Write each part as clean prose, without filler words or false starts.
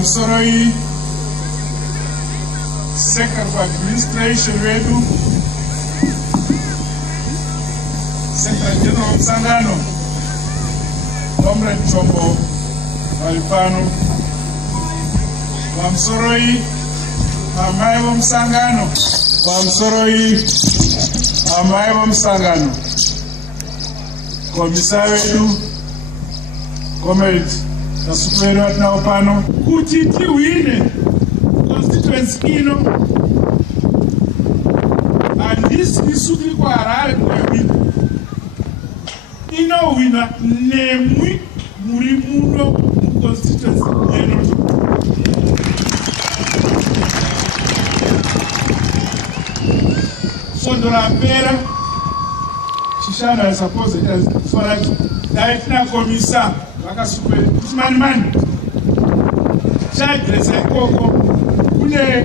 Sorry, second for administration wedu, secretary general Msangano, Comrade Chombo Walipano, Sorry, Amai Msangano, Sorry, Amai Msangano, Commissar wedu, Comrade Kasupero atina pano kuti tiwine constituency ino handisi isuki kwa Harare kuwina inowina nemwi muri muno constituency ino. Sondora pera Shishana I suppose as far as Daifna Komisa Wakasupe Mani Chadresa Koko Kule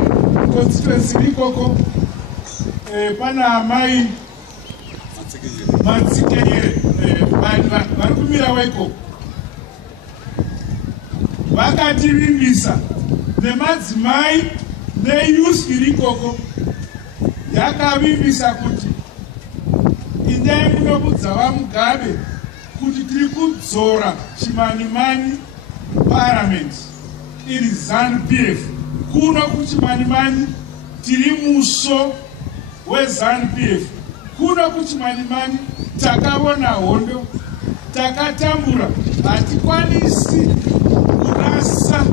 constituency Koko Pana Mai Matsikeye Barukumira Weko Wakati Rimbisa Nemadzimai Neyus Kirikoko Yaka Rimbisa Kuti Inde Munobudza Mugabe kuti tiri kudzora chimanimani parliament iri ZANU-PF kuno kuchimanimani tiri muso weZANU-PF kuno kuchimanimani takavona hondo takatambura hatikwanisi kurasa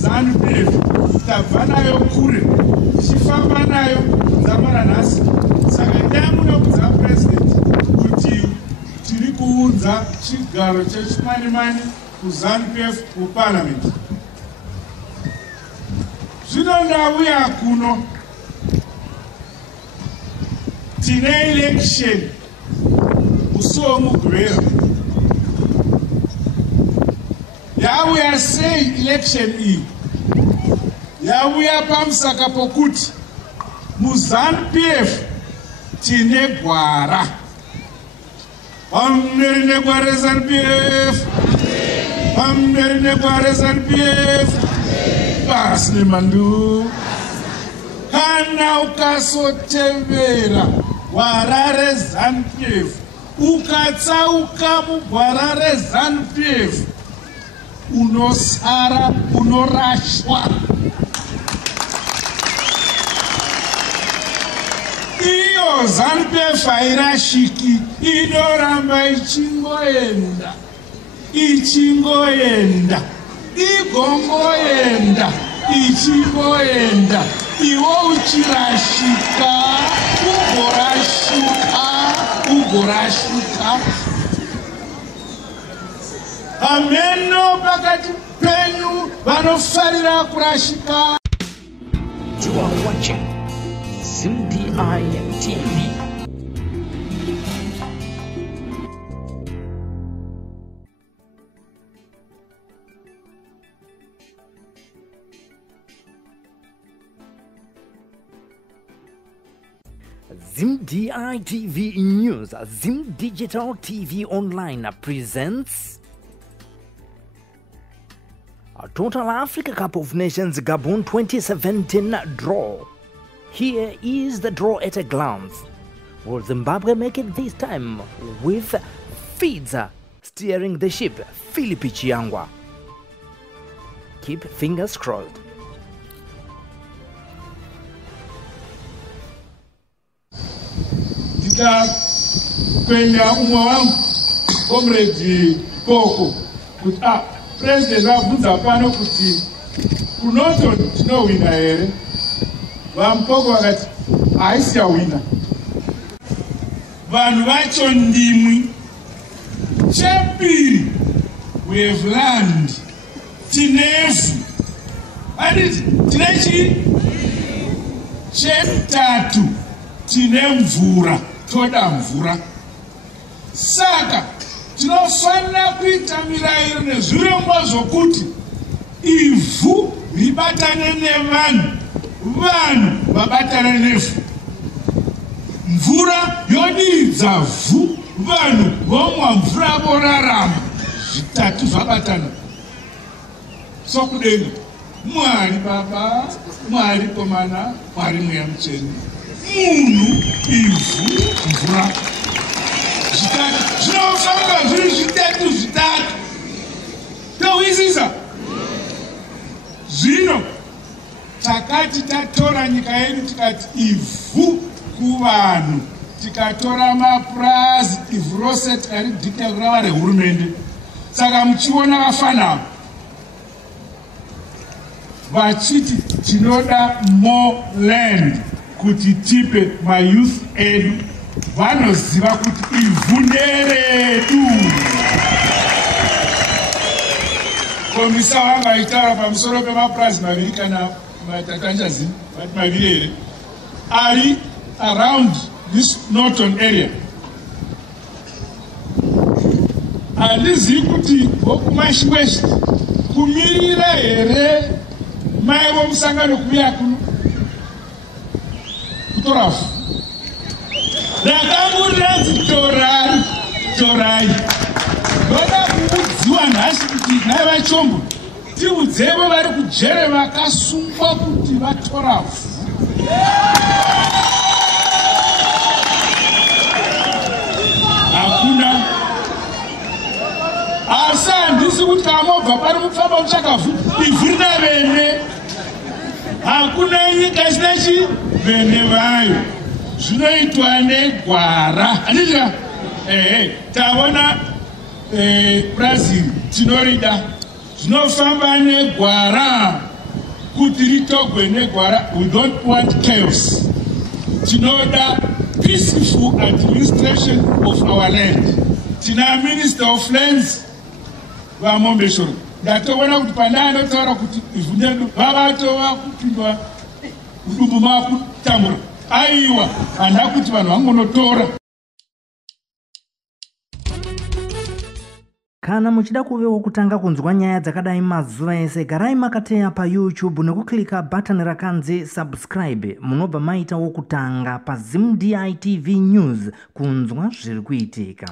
ZANU-PF tabva nayo kure tichifamba nayo dzamara nhasi saka ndamunobudza president kuti tiri kuudza chigaro chechimanimani kuZANU-PF kuparliament. Zvino ndauya kuno tine election musi womugwera. Yauya sei election iyi? Yauya pamusaka pokuti muZANU-PF tine gwara. Pammerine gwara ZANU-PF, pammerine gwara ZANU-PF, basi nemandu. Kana ukasotevera gwara reZANU-PF, ukatsauka mugwara reZANU-PF, unosara, unorashwa. Iyo ZANU-PF hairashiki, inoramba ichingoenda, ichingoenda, igongoenda, ichingoenda, iwo uchirashika, ugorashika, ugorashika. Ameno pakati penyu vanofarira kurashika. You are watching ZimDI TV. ZimDI TV News, Zim Digital TV Online presents a Total Africa Cup of Nations Gabon 2017 draw. Here is the draw at a glance. Will Zimbabwe make it this time with Fidza steering the ship, Philippe Chiangwa? Keep fingers crossed. Kwenda umwe wangu Comrade Koko kuti president wabvunza pano kuti kunoto tinowina here. Vampoko vakati haisi yawina. Vanhu vacho ndimwi. Chepiri, we have land. Tinefu. Anditi tinechi? Chepitatu tine mvura. Toda mvura. Saka tinofanira kuita mirayiro nezvirongwa zvokuti ivhu ribatane nevanhu, vanhu vabatane nevhu. Mvura yodidza vhu, vanhu vomwa mvura vorarama. Zvitatu zvabatana. sokudenga Mwari Baba, Mwari Komana, Mwari Mweya Mucheni. Munhu, ivhu, mvura. Zvinofamba zviri zvitatu. Tawizisa. Zvino takati tatora nyika yedu tikati ivhu kuvanhu. Tikatora mapurazi ivhu rose tikaridhikarira rehurumende. Saka muchiona vafana vachiti tinoda more land kuti tipe mayouth edu vanoziva kuti ivhu nderedu. Komisa wanga aitaura pamusoro pemapurazi maviri kana matatu anchazivi maviri here ari around this Norton area. Handizivi kuti vokumashweshti kumirira here mai vomusangano kuuya kuno kutorafu ndakamburanzi torai ndoda kuudziwa nhasi kuti nai vachombo tiudzevo vari kujere vakasungwa kuti vatorafu. Hakuna asi handisi kuti kamobva pari mufamba muchakavhu ivhu rina vene. Hakuna nyika isina chivene vayo. Zvinoitwa negwara. Handizva? Taona Brazil tinorida. Zvinofamba negwara. Kuti ritogwe negwara. We don't want chaos. Tinoda peaceful administration of our land. Tina Minister of Lands vamombeshoro. Ndatoona kuti pana anotaura kuti ivhu ndedu vavatova kupindwa mudumbu makutamura. Aiwa, handa kuti vanhu vangonotora. Kana muchida kuvewo kutanga kunzwa nyaya dzakadai mazuva ese, garai makateya pa YouTube nekuklika button rakanzi subscribe. Munobva maita wokutanga pa Zim DI TV News kunzwa zviri kuitika.